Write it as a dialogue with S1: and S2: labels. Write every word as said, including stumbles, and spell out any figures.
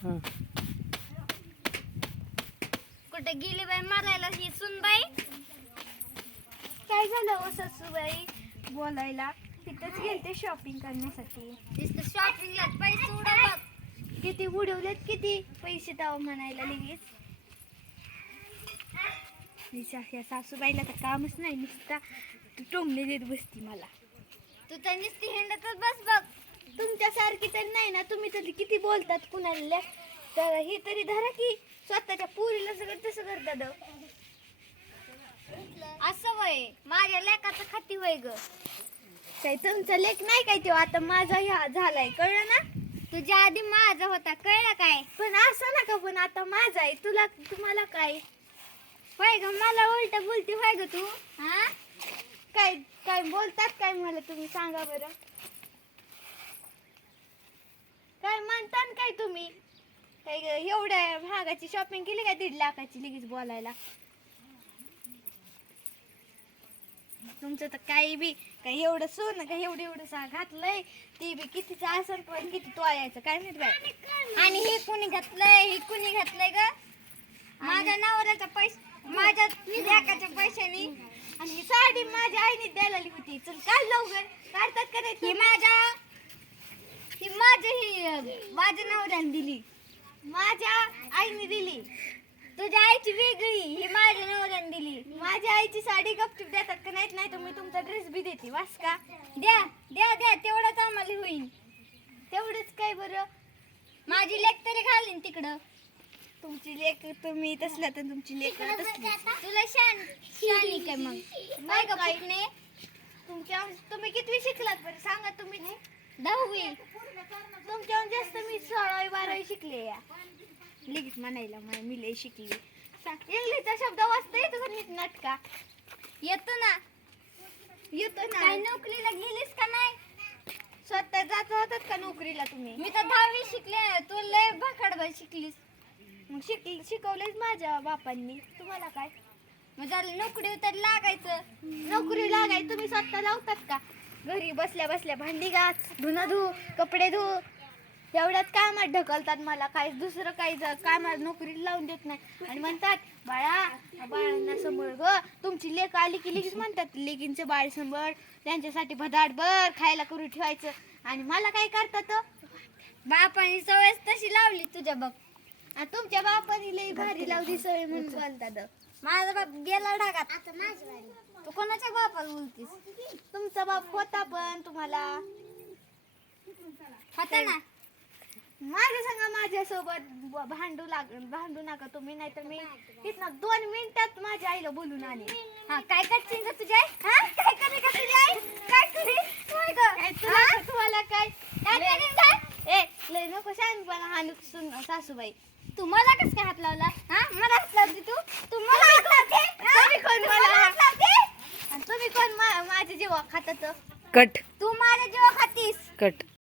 S1: हं.
S2: कुठे गेली बाई मारायला ही सुनबाई?
S3: काय झालं हो सासूबाई बोलायला? तिथंच गेलते शॉपिंग करण्यासाठी.
S2: नुसतं शॉपिंगला पैसे उडवतात.
S3: किती उडवलेत, किती पैसे दाव म्हणायला लगेच. विचार या सासूबाईला तर कामच नाही, नुसता टोमणे देत बसती मला.
S2: तू तर नुसती हिंडतच बस बघ.
S3: तुमच्यासारखी तर नाही ना, तुम्ही तरी किती बोलतात कुणाला. तर हे तरी धरा की स्वतःच्या पुरीला सगळं तसं करतात.
S2: असं वय माझ्या लेकाचं खाती वय ग.
S3: काय तुमचा लेख नाही काय तो आता माझा ह्या झालाय, कळलं ना?
S2: तुझ्या आधी माझा होता, कळलं काय?
S3: पण असं नका, पण आता माझा आहे. तुला तुम्हाला काय
S2: होय ग, मला उलट बोलती होय ग तू. हा
S3: काय काय बोलतात काय मला तुम्ही सांगा बरं. काय म्हणता न काय तुम्ही? काय ग, एवढ्या महागाची शॉपिंग केली काय दीड लाखाची लगेच बोलायला? तुमचं तर काही बी काय एवढं सोनं काय एवढं एवढं सा घातलंय, ते बी कितीचं असं पण किती तोळ्याचं काय माहित बाय.
S2: आणि हे कुणी घातलंय, हे कुणी घातलंय ग? माझ्या नवऱ्याचा पैसे, माझ्या लेकाच्या पैशानी.
S3: आणि ही साडी माझ्या आईने द्यायला आली होती. चल काढ लवकर, काढतात का नाही?
S2: ही माझ्या ही माझी ही माझ्या नवऱ्याने दिली.
S3: माझ्या आईने दिली.
S2: तुझ्या आईची वेगळी, ही माझ्या नवऱ्याने दिली.
S3: माझ्या आईची साडी गपचूप देतात का नाहीत? नाही तर मी तुमचा ड्रेस बी देते, वास का?
S2: द्या द्या द्या, तेवढंच आम्हाला होईल.
S3: तेवढंच काय बरं.
S2: माझी लेक तरी घालीन तिकडं.
S3: तुमची लेक तुम्ही तसल्या तर तुमची लेक तसली.
S2: तुला शान शानी काय मग? काय ग पुटणे?
S3: तुमच्या तुम्ही कितवी शिकलात बरं सांगा तुम्ही?
S2: दहावी.
S3: तुमच्याहून जास्त मी सोळावी बारावी शिकले या. लगेच म्हणायला मा- मी लय शिकली. इंग्लिशचा शब्द वाचता येतो का नीट नाटका?
S2: येतो ना.
S3: येतो ना.
S2: काय नोकरीला गेलीस का नाही?
S3: स्वतः जात होतात का नोकरीला तुम्ही?
S2: मी तर दहावी शिकले, तू लय भाकडभर शिकलीस.
S3: मग शिक शिकवलेच माझ्या बापांनी. तुम्हाला काय?
S2: मग झालं नोकरी तर लागायचं.
S3: नोकरी लागाय तुम्ही स्वतः लावतात का? घरी बसल्या बसल्या भांडी घास, धुणं धु, कपडे धु, एवढ्याच कामात ढकलतात मला. काय दुसरं काही कामात नोकरी लावून देत नाही. आणि म्हणतात बाळा बाळांना सांभाळ ग. तुमची लेक आली की लगेच म्हणतात लेकींचं बाळ सांभाळ, त्यांच्यासाठी भदाडभर खायला करून ठेवायचं. आणि मला काय करतात?
S2: बापाने सवय तशी लावली तुझ्या बघ.
S3: आणि तुमच्या बापाने लई भारी लावली सवय म्हणून बोलतात.
S2: माझा बाप गेला ढागात. तू कोणाच्या बापाला बोलतीस?
S3: तुमचा बाप होता पण तुम्हाला
S2: होता ना.
S3: माझ्या सांगा माझ्यासोबत ब- भांडू लाग भांडू नका तुम्ही, नाही तर मी इथनं दोन मिनिटात माझ्या आईला बोलून आले.
S2: हा काय करशील ग तुझ्या आई? हा काय करे का तुझी आई? काय करी? होय ग.
S3: काय तुला तुम्हाला काय
S2: काय करीन काय?
S3: ए लय नको शहाणपणा हाणू सुन सासूबाई.
S2: तू मला कस काय हात लावला? हा मला हात लावते तू? तू मला हात लावते?
S3: तुम्ही कोण
S2: तू
S3: मला
S2: हात लावते?
S3: आणि तुम्ही कोण मा- माझ्या जीवा खातात?
S1: कट
S2: तू माझ्या जीवा खातीस.
S1: कट